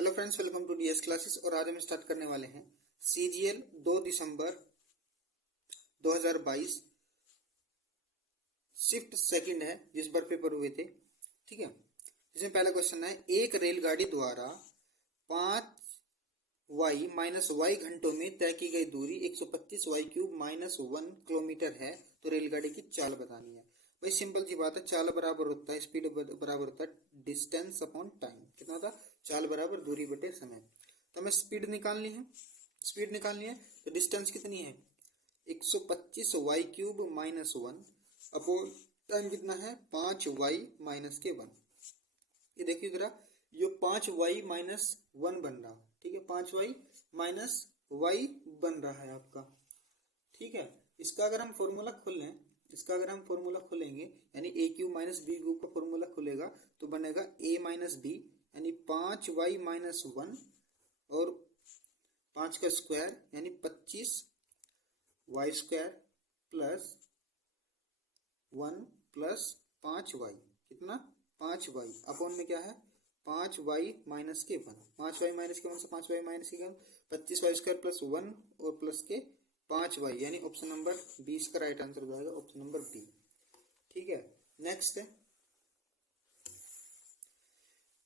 Hello friends, welcome to DS classes. और आज हम स्टार्ट करने वाले हैं सीजीएल 2 दिसंबर 2022 शिफ्ट सेकंड है जिस पर पेपर हुए थे। ठीक है, इसमें पहला क्वेश्चन है, एक रेलगाड़ी द्वारा 5y-y घंटों में तय की गई दूरी 125y³ -1 किलोमीटर है, तो रेलगाड़ी की चाल बतानी है। भाई सिंपल सी बात है, चाल बराबर होता है स्पीड बराबर होता है डिस्टेंस अपॉन टाइम। कितना होता है? चाल बराबर दूरी बटे समय। तो हमें स्पीड निकालनी है, तो डिस्टेंस कितनी है 125y³ -1 टाइम कितना है 5y-1। ये देखिए जरा, ये 5y-1 बन रहा, ठीक है, 5y-y बन रहा है आपका। ठीक है, इसका अगर हम फॉर्मूला खोलेंगे यानी a³ - b³ का फॉर्मूला खुलेगा तो बनेगा a - b यानी 5y-1 और 5 का स्क्वायर यानी 25y² प्लस 1 प्लस 5y। कितना? 5y अपॉन में क्या है 5y-1 से 5y-1 से 5y-1 25y² प्लस 1 और प्लस के 5y, यानी ऑप्शन नंबर 20 का राइट आंसर हो जाएगा ऑप्शन नंबर बी। ठीक है, नेक्स्ट है,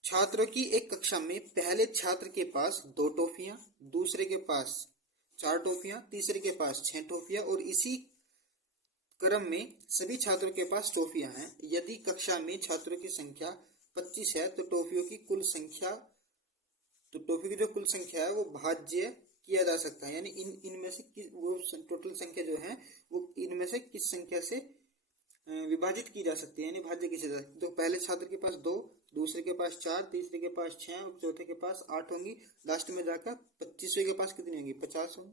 छात्रों की एक कक्षा में पहले छात्र के पास 2 टॉफियां, दूसरे के पास 4 टॉफियां, तीसरे के पास 6 टॉफियां और इसी क्रम में सभी छात्रों के पास टॉफियां हैं। यदि कक्षा में छात्रों की संख्या 25 है तो टॉफियों की जो कुल संख्या है वो भाज्य किया जा सकता है, यानी इनमें से वो टोटल संख्या जो है वो इनमें से किस संख्या से विभाजित की जा सकती है, यानी भाज्य किसे जा सकती है। तो पहले छात्र के पास 2, दूसरे के पास 4, तीसरे के पास 6 और चौथे के पास 8 होंगी। लास्ट में जाकर 25वें के पास कितनी होंगी 50 होंगी।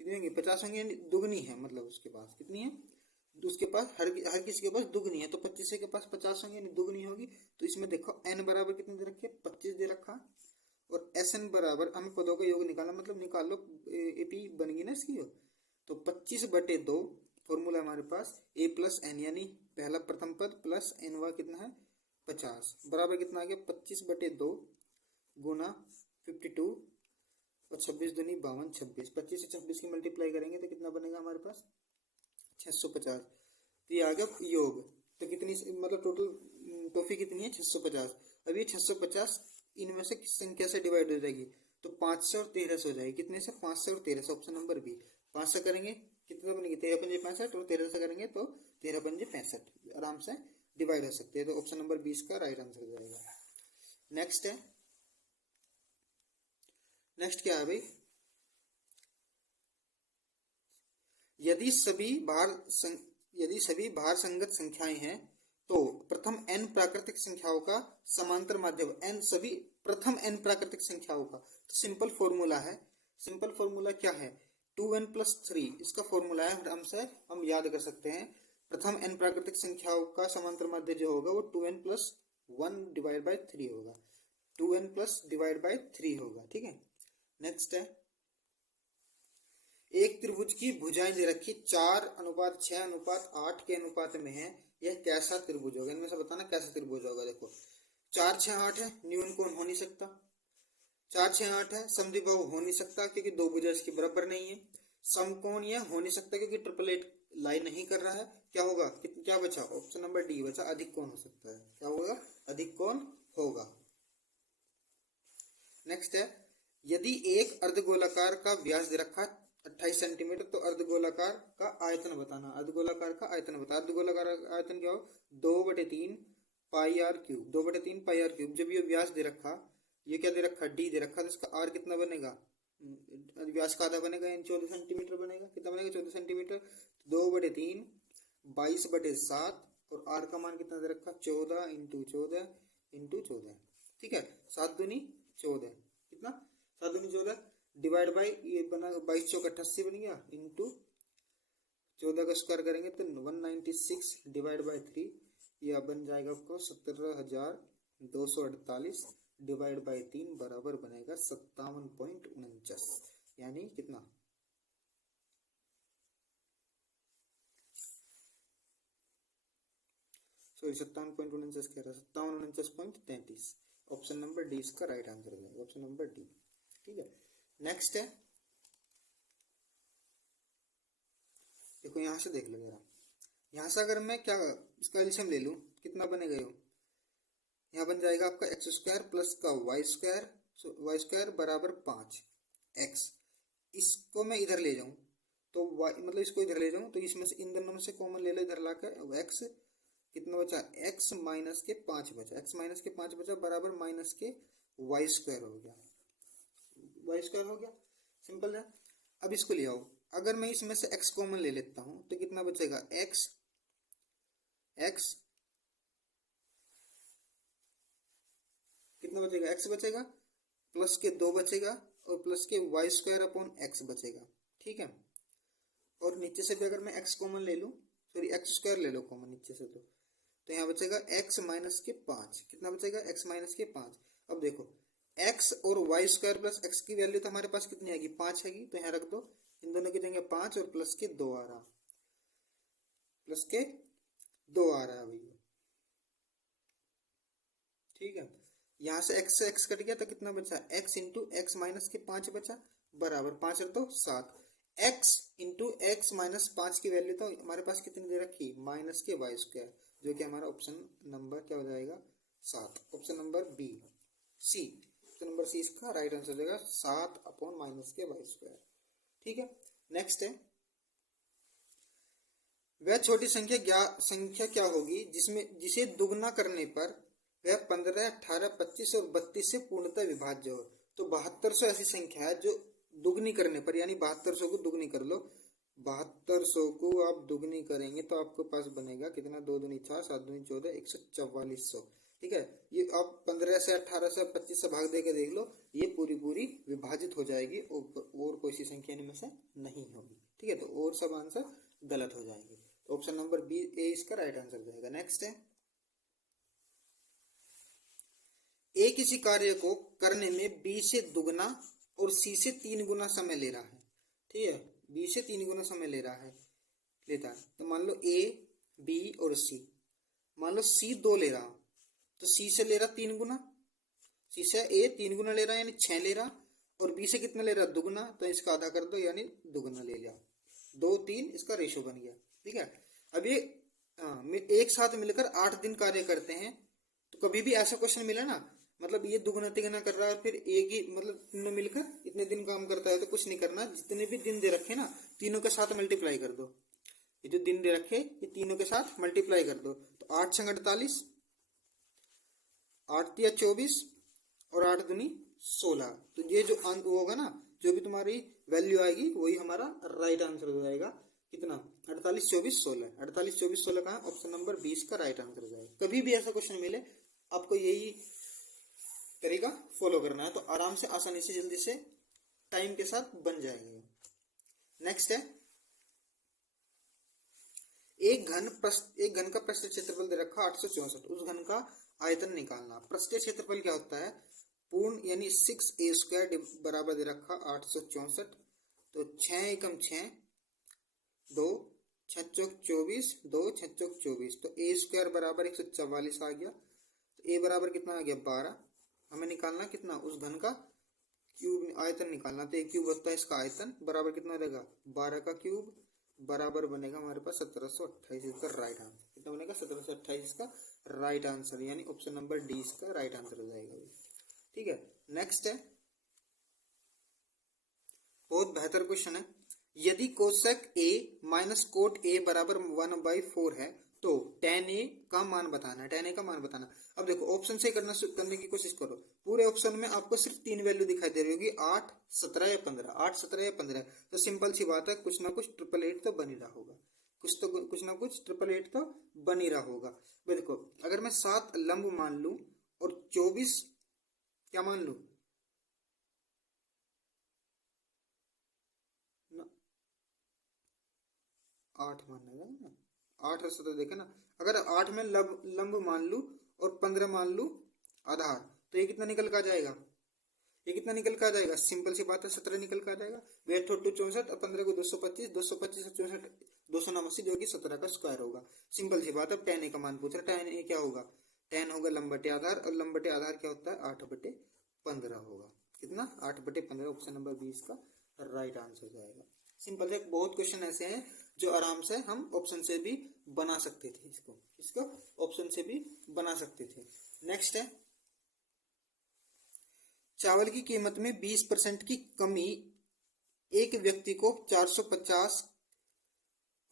कितनी होंगी 50 होंगी, यानी दुगनी है, मतलब उसके पास कितनी है, उसके पास हर किसी के पास दुगनी है, तो 25 के पास 50 होंगे यानी दुगनी होगी। तो इसमें देखो n बराबर कितने दे रखे 25 दे रखा और SN बराबर हमें पदों का योग निकालना, मतलब निकाल लो एपी बन गई ना इसकी। तो 25/2 फॉर्मूला हमारे पास a प्लस एन, यानी पहला प्रथम पद प्लस एनवा कितना है 50 बराबर कितना आ गया 25/2 गुना 52 और 26 दूनी 52, 26 25 से 26 की मल्टीप्लाई करेंगे तो कितना बनेगा हमारे पास 650। तो ये आ गया योग। तो कितनी मतलब टोटल टॉफी कितनी है 650। अब ये 650 इनमें से किस संख्या से डिवाइड हो जाएगी, तो 5 से और 13 से हो जाएगी। कितने से 5 से और 13 से, ऑप्शन नंबर बी। 5 से करेंगे कितना बनेगी 13×5 = 65 और 13 से करेंगे तो 13×65 आराम से डिवाइड हो सकते हैं। तो ऑप्शन नंबर 20 का राइट आंसर हो जाएगा। नेक्स्ट है, नेक्स्ट क्या है भाई, यदि सभी भार संगत संख्याएं हैं तो प्रथम n प्राकृतिक संख्याओं का समांतर माध्यम n सभी प्रथम n प्राकृतिक संख्याओं का। तो सिंपल फॉर्मूला क्या है 2n+3, इसका फॉर्मूला है हमसे हम याद कर सकते हैं। प्रथम n प्राकृतिक संख्याओं का समांतर माध्य जो होगा वो 2n+1/3 होगा, 2n+3 होगा। ठीक है, नेक्स्ट है, एक त्रिभुज की भुजाएं दे रखी 4:6:8 के अनुपात में है, यह कैसा त्रिभुज होगा, इनमें से बताना कैसा त्रिभुज होगा। देखो 4-6-8 है, न्यून कोण हो नहीं सकता, 4-6-8 है, समद्विबाहु हो नहीं सकता क्योंकि दो भुजा इसकी बराबर नहीं है, समकोण यह हो नहीं सकता क्योंकि ट्रिपल एट लाइन नहीं कर रहा है। क्या होगा, क्या बचा, ऑप्शन नंबर डी बचा, अधिक कोण हो सकता है। क्या होगा, अधिक कोण होगा। नेक्स्ट है, यदि एक अर्धगोलाकार का व्यास दे रखा 28 सेंटीमीटर तो अर्धगोलाकार का आयतन बताना। अर्धगोलाकार का आयतन बता, अर्धगोलाकार आयतन क्या हो 2/3 πr³, 2/3 πr³। जब ये व्यास दे रखा, ये क्या दे रखा d दे रखा, तो इसका r कितना बनेगा, व्यास का आधा बनेगा यानी 14 सेंटीमीटर बनेगा। कितना बनेगा 14 सेंटीमीटर। 2/3 22/7 और r का मान कितना दे रखा 14 × 14 × 14। ठीक है, 7 दूनी 14, कितना 7 दूनी 14 डिवाइड बाई ये बना 22×4 = 88 बन गया, इंटू 14 का स्क्वायर करेंगे तो 196 डिवाइड बाई 3, यह बन जाएगा आपको 17,248 डिवाइड बाई 3 बराबर बनेगा 57.49, यानी कितना 57.49 कह रहा 5749.33। ऑप्शन नंबर डी इसका राइट आंसर हो जाएगा, ऑप्शन नंबर डी। ठीक है, नेक्स्ट है, देखो यहाँ से देख लो जरा, यहाँ से अगर मैं क्या इसका एलसीएम ले लूँ कितना बनेगा ये, यहाँ बन जाएगा आपका एक्स स्क्वायर प्लस का वाई स्क्वायर, वाई स्क्वायर बराबर 5 एक्स। इसको मैं इधर ले जाऊँ तो वाई मतलब इसको इधर ले जाऊँ तो इसमें से इन दोनों में से कॉमन ले लो इधर लाकर, एक्स कितना बचा, एक्स माइनस के 5 बचा, एक्स माइनस के 5 बचा बराबर माइनस के वाई स्क्वायर हो गया, वाई स्क्वायर हो गया, सिंपल है। अब इसको ले आओ, अगर मैं इसमें से x कॉमन ले लेता हूं तो कितना बचेगा, x, x कितना बचेगा, x बचेगा प्लस के 2 बचेगा और प्लस के वाई स्क्वायर अपॉन एक्स बचेगा। ठीक है, और नीचे से भी अगर मैं x कॉमन ले लूं, सॉरी एक्स स्क्वायर ले लो कॉमन नीचे से, तो यहाँ बचेगा x माइनस के 5, कितना बचेगा, x माइनस के 5। अब देखो x और वाई स्क्वायर प्लस एक्स की वैल्यू तो हमारे पास कितनी आएगी, 5 आएगी, तो यहाँ रख दो, इन दोनों की देंगे 5 और प्लस के 2 आ रहा, प्लस के 2 आ रहा है भैया। ठीक है, यहाँ से x से x कट गया तो कितना बचा, x इंटू एक्स माइनस के 5 बचा बराबर 5 तो 7, x इंटू एक्स माइनस 5 की वैल्यू तो हमारे पास कितनी दे रखी, माइनस के वाई स्क्वायर, जो कि हमारा ऑप्शन नंबर क्या हो जाएगा, 7, option number B C, option number C इसका राइट आंसर हो जाएगा, 7 अपॉन माइनस के वाई स्क्वायर। ठीक है, नेक्स्ट है, वह छोटी संख्या क्या होगी जिसे दुगना करने पर वह 15, 18, 25 और 32 से पूर्णतः विभाज्य हो। तो 7200 ऐसी संख्या है जो दुगनी करने पर, यानी 7200 को दुगनी कर लो, 7200 को आप दुगनी करेंगे तो आपके पास बनेगा कितना, 2 दूनी 4, 7 दूनी 14, 14400। ठीक है, ये आप 15 से 18 से 25 से भाग दे के देख लो, ये पूरी विभाजित हो जाएगी और कोई सी संख्या इनमें से नहीं होगी। ठीक है, तो और सब आंसर गलत हो जाएंगे, तो ऑप्शन नंबर बी ए इसका राइट आंसर जाएगा। नेक्स्ट है, ए किसी कार्य को करने में बी से दुगना और सी से 3 गुना समय ले रहा है। ठीक है, बी से 3 गुना समय लेता है, तो मान लो ए, बी और सी, मान लो सी 2 ले रहा, तो सी से ले रहा 3 गुना, सी से ए 3 गुना ले रहा यानी 6 ले रहा, और बी से कितना ले रहा, दुगना, तो इसका आधा कर दो यानी दुगना ले लिया, 2, 3 इसका रेशो बन गया। ठीक है, अब ये एक साथ मिलकर 8 दिन कार्य करते हैं, तो कभी भी ऐसा क्वेश्चन मिला ना, मतलब ये दुगना तिगुना कर रहा है फिर एक ही मतलब तीनों मिलकर इतने दिन काम करता है, तो कुछ नहीं करना, जितने भी दिन दे रखे ना तीनों के साथ मल्टीप्लाई कर दो, ये जो दिन दे रखे ये तीनों के साथ मल्टीप्लाई कर दो, तो 8 छंग 48, 8 तिया 24 और 8 दूनी 16, तो ये जो अंक होगा ना, जो भी तुम्हारी वैल्यू आएगी वही हमारा राइट आंसर हो जाएगा। कितना, 48 24 16, 48 24 16 का ऑप्शन नंबर 20 का राइट आंसर हो जाएगा। कभी भी ऐसा क्वेश्चन मिले आपको यही तरीका फॉलो करना है, तो आराम से आसानी से जल्दी से टाइम के साथ बन जाएंगे। नेक्स्ट है, एक घन का पृष्ठ क्षेत्रफल दे रखा 864, उस घन का आयतन निकालना। पृष्ठ क्षेत्रफल क्या होता है, पूर्ण यानी 6a² बराबर दे रखा 864, तो 6 एकम 6, 2 6 चौक 24, 2 6 चौक 24, तो a² बराबर 144 आ गया, तो a बराबर कितना आ गया 12, हमें निकालना कितना, उस घन का क्यूब आयतन निकालना, तो एक क्यूब होता है इसका आयतन बराबर कितना रहेगा 12 का क्यूब बराबर बनेगा हमारे पास 1728, इसका राइट आंसर कितना बनेगा 1728 इसका राइट आंसर, यानी ऑप्शन नंबर डी इसका राइट आंसर हो जाएगा। ठीक है, नेक्स्ट है, बहुत बेहतर क्वेश्चन है, यदि कोशक a माइनस कोट a बराबर 1/4 है तो tan a का मान बताना है, tan a का मान बताना। अब देखो ऑप्शन से करने की कोशिश करो, पूरे ऑप्शन में आपको सिर्फ 3 वैल्यू दिखाई दे रही होगी, 8 17 या 15, 8 17 या 15, तो सिंपल सी बात है कुछ ना कुछ 888 तो बन ही रहा होगा, कुछ ना कुछ 888 तो बन ही रहा होगा। देखो अगर मैं 7 लंब मान लू और 24 क्या मान लू, 8 मानना है ना, 8 और 17 देखे ना, अगर 8 में लंब मान लू और 15 मान लू आधार, तो ये कितना निकल कर आ जाएगा, ये कितना निकल कर आ जाएगा, सिंपल सी बात है 17 निकल कर आ जाएगा। 64 और 15 को 225, 225 से 64 289, जो कि 17 का स्क्वायर होगा। सिंपल सी बात है, tan a का मान पूछ रहा है, tan a क्या होगा 10 होगा लंबटे आधार, और लंबटे आधार क्या होता है 8/15 होगा। कितना 8/15, ऑप्शन नंबर 20 का राइट आंसर जाएगा। सिंपल है, बहुत क्वेश्चन ऐसे हैं जो आराम से हम ऑप्शन से भी बना सकते थे, इसको ऑप्शन से भी बना सकते थे। नेक्स्ट है, चावल की कीमत में 20% की कमी एक व्यक्ति को 450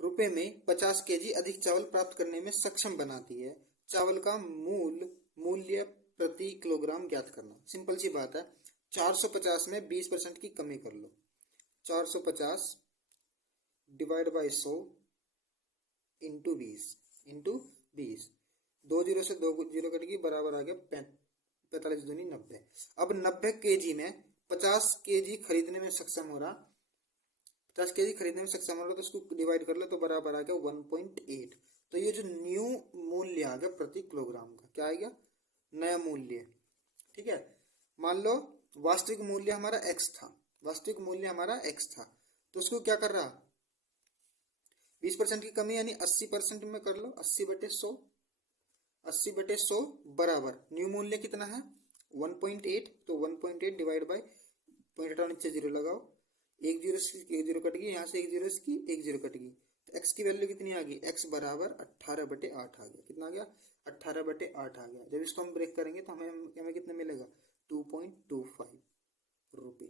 रुपए में 50 केजी अधिक चावल प्राप्त करने में सक्षम बनाती है। चावल का मूल्य प्रति किलोग्राम ज्ञात करना। सिंपल सी बात है, 450 में 20% की कमी कर लो। 450 डिवाइड बाई 100 इंटू 20 दो जीरो से दो जीरो कटेगी, बराबर आ गया 45 दूनी 90। अब 90 केजी में 50 केजी खरीदने में सक्षम हो रहा, 50 केजी खरीदने में सक्षम हो रहा, तो उसको डिवाइड कर लो तो बराबर आ गया 1.8। तो ये जो न्यू मूल्य आ गया प्रति किलोग्राम का, क्या आ गया नया मूल्य। ठीक है, मान लो वास्तविक मूल्य हमारा x था, वास्तविक मूल्य हमारा x था, तो उसको क्या कर रहा 20% की कमी यानी 80% में कर लो, 80/100, 80/100 बराबर न्यू मूल्य कितना है 1.8, तो 1.8 डिवाइड बाई पॉइंट हटाओ, नीचे जीरो लगाओ, एक जीरो कट गई, यहाँ से एक जीरो कट गई, तो x की वैल्यू कितनी आ गई, x बराबर 18/8 आ गया। कितना आ गया 18/8 आ गया। जब इसको हम ब्रेक करेंगे तो हमें कितना मिलेगा 2.25 रुपये,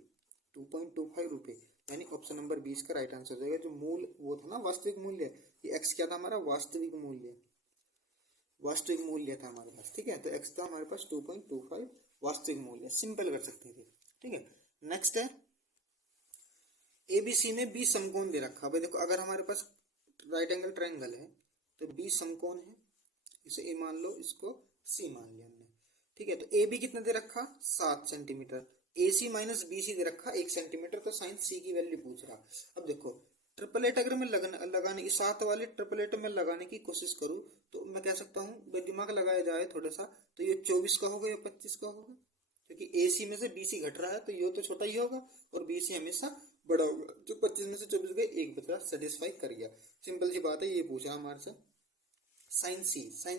2.25 रुपये, यानी ऑप्शन नंबर 20 का राइट आंसर हो जाएगा। जो मूल वो था ना वास्तविक मूल्य, ये x क्या था हमारा वास्तविक मूल्य था हमारे पास। ठीक है, तो x था हमारे पास 2.25 वास्तविक मूल्य, सिंपल कर सकते थे। ठीक है, नेक्स्ट है, एबीसी में बी समकोण दे रखा। भाई देखो, अगर हमारे पास राइट एंगल ट्रायंगल है तो बी समकोण है, इसे ए मान लो, इसको सी मान लिया हमने। ठीक है, तो ए बी कितना दे रखा 7 सेंटीमीटर, ए सी माइनस बी सी दे रखा 1 सेंटीमीटर, तो साइन सी की वैल्यू पूछ रहा। अब देखो ट्रिपलेट अगर मैं लगाने की 7 वाले ट्रिपलेट में लगाने की कोशिश करूँ तो मैं कह सकता हूँ, दिमाग लगाया जाए थोड़ा सा, तो ये 24 का होगा या 25 का होगा, क्योंकि ए सी में से बी सी घट रहा है, तो ये तो छोटा ही होगा और बी सी हमेशा बड़ा होगा। जो 25 में से 24 गए, एक बचा, सेटिस्फाई कर गया। सिंपल सी बात है, ये पूछ रहा हमारे से। साइन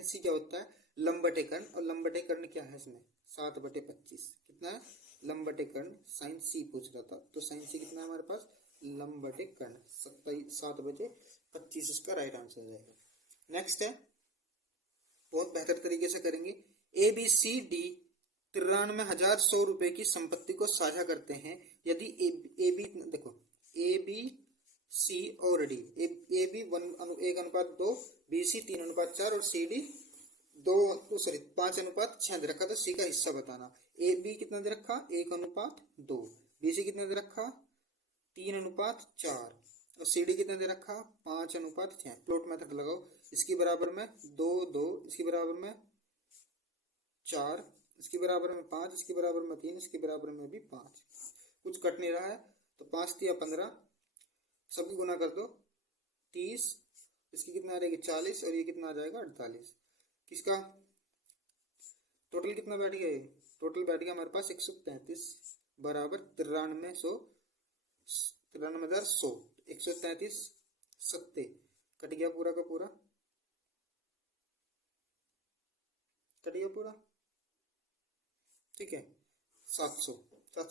सी क्या होता है लंबटे कर्ण, और लंबटे कर्ण क्या है इसमें 7/25 कितना है लंबटे कर्ण, साइन सी पूछ रहा था, तो साइन सी कितना है हमारे पास लंबटे कर्ण 7/25 इसका राइट आंसर हो जाएगा। नेक्स्ट है, बहुत बेहतर तरीके से करेंगे। ए बी सी डी 93,100 रुपए की संपत्ति को साझा करते हैं। यदि ए बी देखो, ए बी सी और D, A B 1:2, B C 3:4 और सी डी 5:6 दे रखा, तो सी का हिस्सा बताना। ए बी कितना दे रखा 1:2, बी सी कितना दे रखा 3:4 और सी डी कितना दे रखा 5:6। प्लॉट मेथड लगाओ, इसकी बराबर में 2, इसकी बराबर में 4, इसकी बराबर में 5, इसकी बराबर में 3, इसकी बराबर में भी 5, कुछ कट नहीं रहा है, तो 5 3 15, सबकी गुना कर दो 30, इसकी कितना आ जाएगी 40 और ये कितना आ जाएगा 48। किसका टोटल कितना बैठ गया, टोटल बैठ गया हमारे पास 133 बराबर 93,100, 133 सत्ते कट गया, पूरा का पूरा कट गया पूरा। ठीक है, 700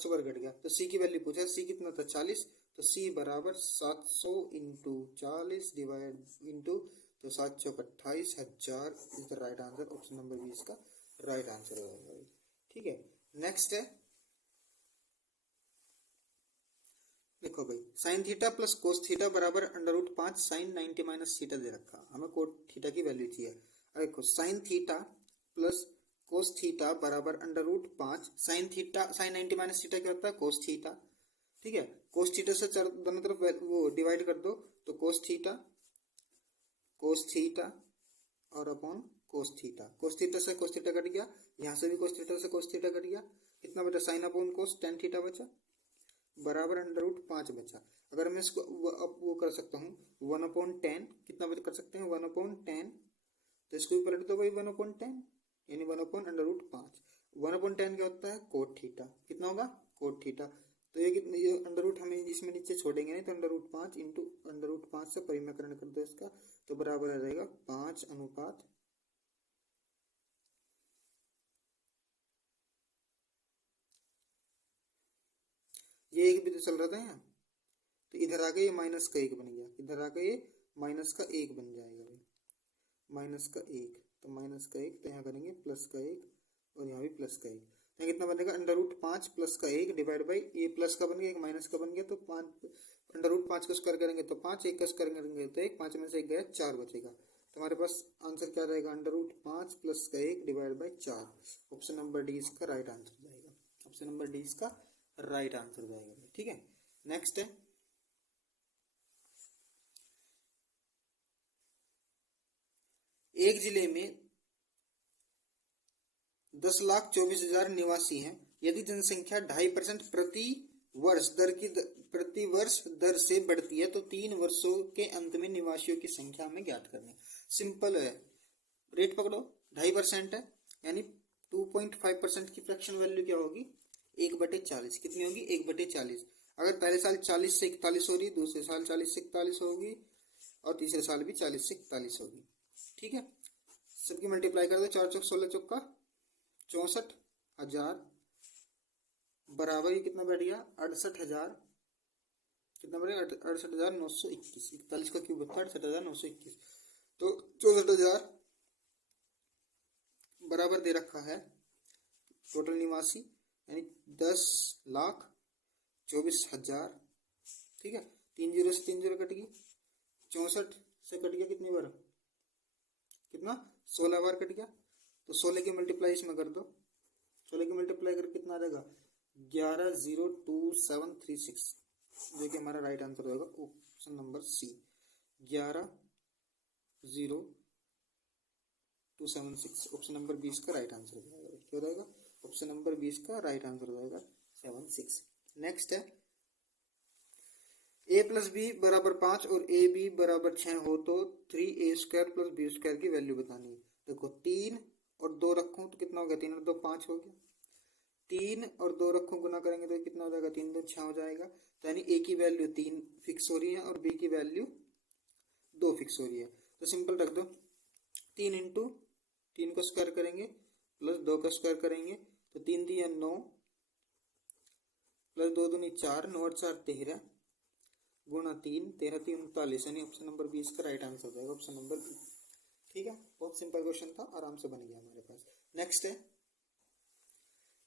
पर कट गया, तो सी की वैल्यू पूछा, सी कितना था 40, तो सी बराबर 700 इंटू 40 डिवाइड इंटू, तो 728,000 is the right answer, option number 20 का राइट आंसर होगा। ठीक है, नेक्स्ट है, देखो भाई, sign theta plus cos theta बराबर √5 साइन 90 माइनस थीटा दे रखा, हमें कोस थीटा की वैल्यू चाहिए। देखो sine theta plus cos theta बराबर √5 sine theta, sine 90 minus theta क्या होता है कोस थीटा। ठीक है, कोस थीटा से दोनों तरफ वो डिवाइड कर दो, तो कोस थीटा और अपॉन कोस थीटा से कोस थीटा कट गया, यहाँ से भी कोस थीटा से कोस थीटा कट गया, कितना बचा साइन अपॉन कोस tan थीटा बचा बराबर √5 बचा। अगर मैं इसको वो कर सकता हूँ 1/10, कितना कर सकते हैं 1/10, तो इसको भी पलट दो भाई 1/10 यानी 1/√5। 1/10 क्या होता है कोट थीटा, कितना होगा कोट थीटा, तो ये कितने, ये अंडर हमें इसमें नीचे छोड़ेंगे नहीं, तो √5 इंटू √5 से परिमेयकरण कर दो इसका, तो बराबर आ जाएगा 5:5 ये एक भी तो चल रहा था यहाँ, तो इधर आके ये माइनस का एक बन गया, इधर आके ये माइनस का एक बन जाएगा भाई, माइनस का एक, तो माइनस का एक, तो यहाँ करेंगे प्लस का एक, और यहाँ भी प्लस का एक, तो कितना बनेगा अंडर रूट 5 प्लस का एक डिवाइड बाई, ये प्लस का बन गया, एक माइनस का बन गया, तो 5 अंडर रूट 5 का स्क्वायर करेंगे तो 5, एक का स्क्वायर करेंगे तो एक, 5 में से एक गया 4 बचेगा, तो हमारे पास आंसर क्या रहेगा अंडर रूट 5 प्लस का एक divide by 4। Option number D इसका राइट आंसर जाएगा, ऑप्शन नंबर डी इसका राइट आंसर जाएगा। ठीक है, नेक्स्ट है एक जिले में 10,24,000 निवासी हैं, यदि जनसंख्या 2.5% प्रति वर्ष दर से बढ़ती है तो 3 वर्षों के अंत में निवासियों की संख्या हमें ज्ञात करनी। सिंपल है, रेट पकड़ो, 2.5% है यानी 2.5% की फ्रैक्शन वैल्यू क्या होगी 1/40, कितनी होगी 1/40। अगर पहले साल 40 से 41 हो रही, दूसरे साल 40 से 41 होगी, और तीसरे साल भी 40 से 41 होगी। ठीक है, सबकी मल्टीप्लाई कर दो, 4 चौक 16 चौक का 64,000 बराबर ये कितना बैठ गया 68,000, कितना बढ़ेगा 68,921, 41 का क्यूब होता है 68,921, तो 64,000 बराबर दे रखा है टोटल निवासी, यानी 10,24,000। ठीक है, 3 जीरो से 3 जीरो कट गई, 64 से कट गया कितनी बार, कितना 16 बार कट गया, तो 16 की मल्टीप्लाई इसमें कर दो, 16 की मल्टीप्लाई कर कितना आ जाएगा 11,02736, जो कि हमारा राइट आंसर होगा option number C 11,02736, option number 20 का राइट आंसर हो जाएगा। क्या रहेगा ऑप्शन नंबर 20 का राइट आंसर हो जाएगा 76। नेक्स्ट है a प्लस बी बराबर 5 और ए बी बराबर 6 हो तो 3a² प्लस b² की वैल्यू बतानी है। देखो 3 और 2 रखो तो कितना हो गया, 3 और 2 5 हो गया, 3 और 2 रखो गुना करेंगे तो कितना हो जाएगा 3 2 6 हो जाएगा, तो यानी a की वैल्यू 3 फिक्स हो रही है और b की वैल्यू 2 फिक्स हो रही है, तो सिंपल रख दो 3 इंटू 3 का स्क्वायर करेंगे प्लस 2 का स्क्वायर करेंगे तो 3 दिया 9 प्लस 2 दूनी 4, 9 और 4 13 गुणा 3, 13 3 39, यानी ऑप्शन नंबर 20 का राइट आंसर हो जाएगा ऑप्शन नंबर बी। ठीक है, बहुत सिंपल क्वेश्चन था, आराम से बन गया हमारे पास। नेक्स्ट है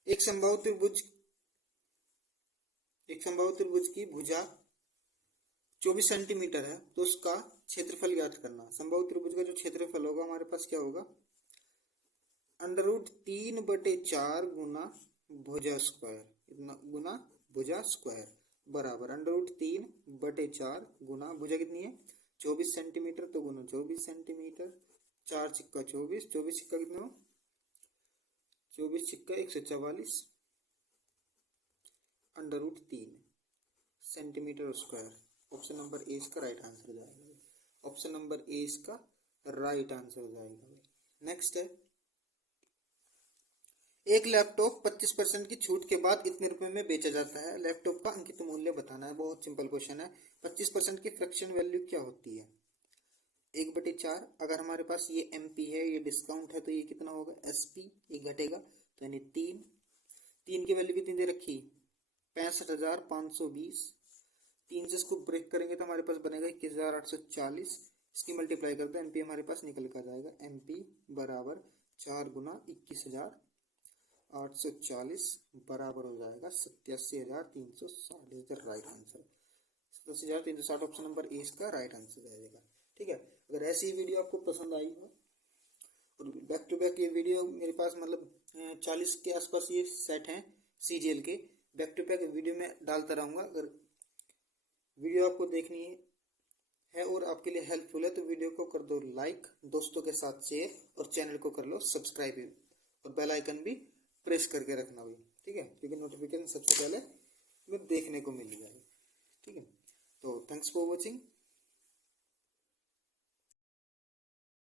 एक समबाहु त्रिभुज की भुजा 24 सेंटीमीटर है तो उसका क्षेत्रफल ज्ञात करना। समबाहु त्रिभुज का जो क्षेत्रफल होगा हमारे पास क्या होगा अंडर रूट 3/4 गुना भुजा स्क्वायर, इतना गुना भुजा स्क्वायर बराबर अंडर रूट 3/4 गुना भुजा कितनी है 24 सेंटीमीटर, तो गुना 24 सेंटीमीटर, 4 छिक्का 24, 24 छिक्का कितना हो 24 छिक्का 144 under root 3 centimetre square, option number A इसका राइट आंसर हो जाएगा, ऑप्शन नंबर ए इसका राइट आंसर हो जाएगा। नेक्स्ट है एक लैपटॉप 25% की छूट के बाद इतने रुपए में बेचा जाता है, लैपटॉप का अंकित मूल्य बताना है। बहुत सिंपल क्वेश्चन है, 25% की फ्रैक्शन वैल्यू क्या होती है 1/4, अगर हमारे पास ये MP है ये डिस्काउंट है तो ये कितना होगा SP, ये घटेगा तो यानी 3 की वैल्यू कितनी दे रखी 65,520, 3 से इसको ब्रेक करेंगे तो हमारे पास बनेगा 21,840, इसकी मल्टीप्लाई करते हैं MP हमारे पास निकल कर जाएगा MP बराबर 4 गुना 21,840 बराबर हो जाएगा 87,360, is the right answer, 87,360 option number A इसका राइट आंसर जाएगा। ठीक है, अगर ऐसी वीडियो आपको पसंद आई हो और बैक टू बैक ये वीडियो मेरे पास मतलब 40 के आसपास ये सेट हैं CGL के, बैक टू बैक वीडियो में डालता रहूँगा। अगर वीडियो आपको देखनी है और आपके लिए हेल्पफुल है तो वीडियो को कर दो लाइक, दोस्तों के साथ शेयर और चैनल को कर लो सब्सक्राइब और बेल आइकन भी प्रेस करके रखना भाई। ठीक है, क्योंकि नोटिफिकेशन सबसे पहले में देखने को मिल जाएगा। ठीक है, तो थैंक्स फॉर वॉचिंग।